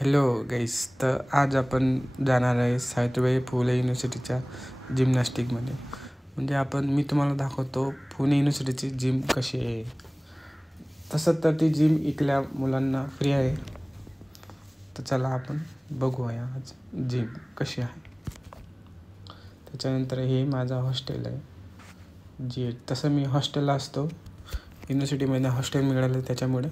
Hello गाईस, तर आज आपण जाणार आहे सावित्रीबाई फुले युनिव्हर्सिटीच्या जिमनॅस्टिकमध्ये. म्हणजे मी तुम्हाला दाखवतो पुणे युनिव्हर्सिटीची जिम कशी आहे. तसं तर ती जिम इथल्या मुलांना फ्री आहे. तर चला आपण बघूया आज जिम कशी आहे. त्याच्यानंतर हे माझं हॉस्टेल आहे जे तसं मी हॉस्टेलला असतो. युनिव्हर्सिटीमध्ये हॉस्टेल मिळालं त्याच्यामुळे.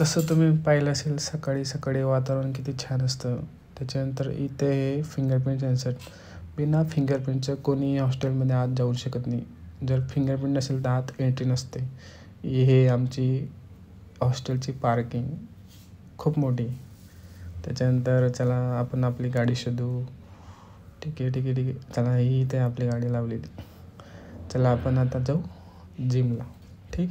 तसं तुम्ही पाहिलं असेल सकाळी वातावरण किती छान असतं. त्याच्यानंतर इथे हे फिंगरप्रिंट सेन्सर. बिना फिंगरप्रिंटचं कोणी हॉस्टेलमध्ये आत जाऊ शकत नाही. जर फिंगरप्रिंट नसेल तर आत एंट्री नसते. हे आमची हॉस्टेलची पार्किंग खूप मोठी. त्याच्यानंतर चला आपण आपली गाडी शोधू. ठीक आहे. चला ही इथे आपली गाडी लावलेली. चला आपण आता जाऊ जिमला. ठीक.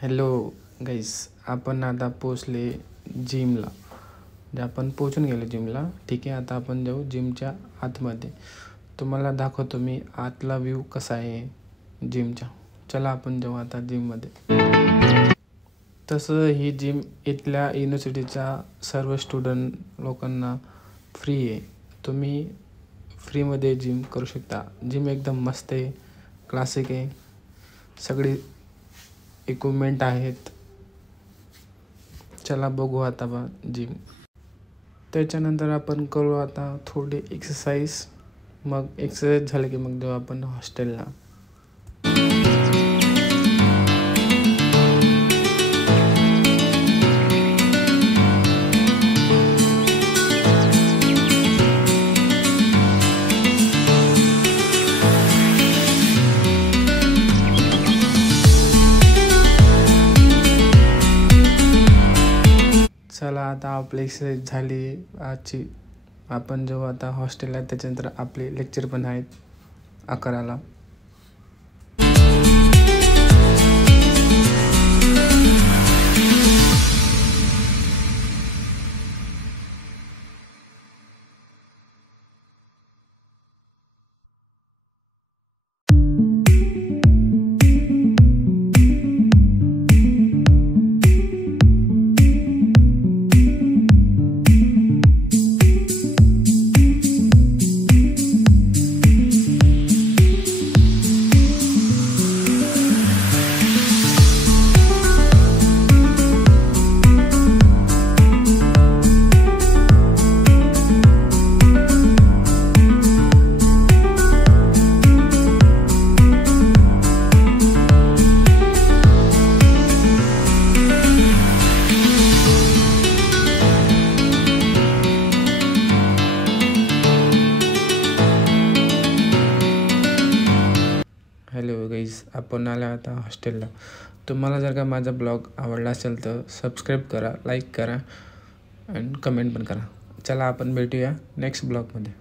हॅलो गाईस, आपण आता पोचले जिमला. म्हणजे आपण पोचून गेलो जिमला. ठीक आहे, आता आपण जाऊ जिमच्या आतमध्ये. तुम्हाला दाखवतो मी आतला व्ह्यू कसा आहे जिमचा. चला आपण जाऊ आता जिममध्ये. तसं ही जिम इथल्या युनिव्हर्सिटीच्या सर्व स्टुडंट लोकांना फ्री आहे. तुम्ही फ्रीमध्ये जिम करू शकता. जिम एकदम मस्त आहे, क्लासिक आहे. सगळी इक्विपमेंट आहेत. चला बघू आता जिम. त्याच्यानंतर आपण करू आता थोडी एक्सरसाइज. मग एक्सरसाइज झालं की मग जाऊ आपण हॉस्टेलला. चला आता आपली एक्सरसाइज झाली आजची. आपण जेव्हा आता हॉस्टेलला, त्याच्यानंतर आपले लेक्चर पण आहेत 11ला. हॅलो गाईज, आपण आला आता हॉस्टेलला. तुम्हाला जर का माझा ब्लॉग आवडला असेल तर सबस्क्राईब करा, लाईक करा आणि कमेंट पण करा. चला आपण भेटूया नेक्स्ट ब्लॉगमध्ये.